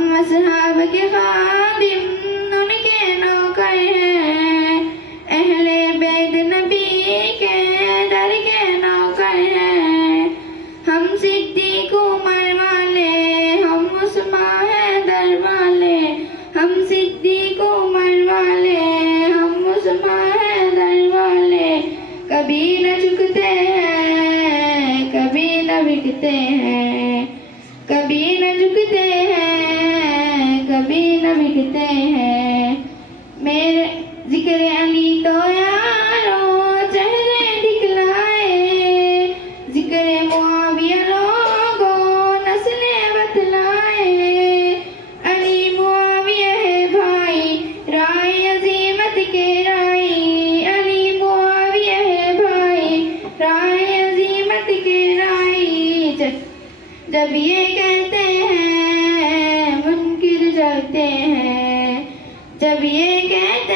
हम असहाब के खादिम उनके नौकर हैं, अहले बैत नबी के दर के नौकर हैं। हम सिद्दीक उमर वाले, हम उस्मान हैदर वाले, हम सिद्दीक उमर वाले, हम उस्मान हैदर वाले। कभी न झुकते हैं, कभी न बिकते हैं, कभी न झुकते हैं, कभी न बिकते हैं। मेरे जिक्र अली तो यारों चेहरे दिखलाए, जिक्र मुआविया लोगों नस्लें बतलाए। अली मुआविया है भाई राय अजीमत के राई, अली मुआविया है भाई राय अजीमत के राई। जब ये कहते हैं मुनकिर जलते हैं, जब ये कहते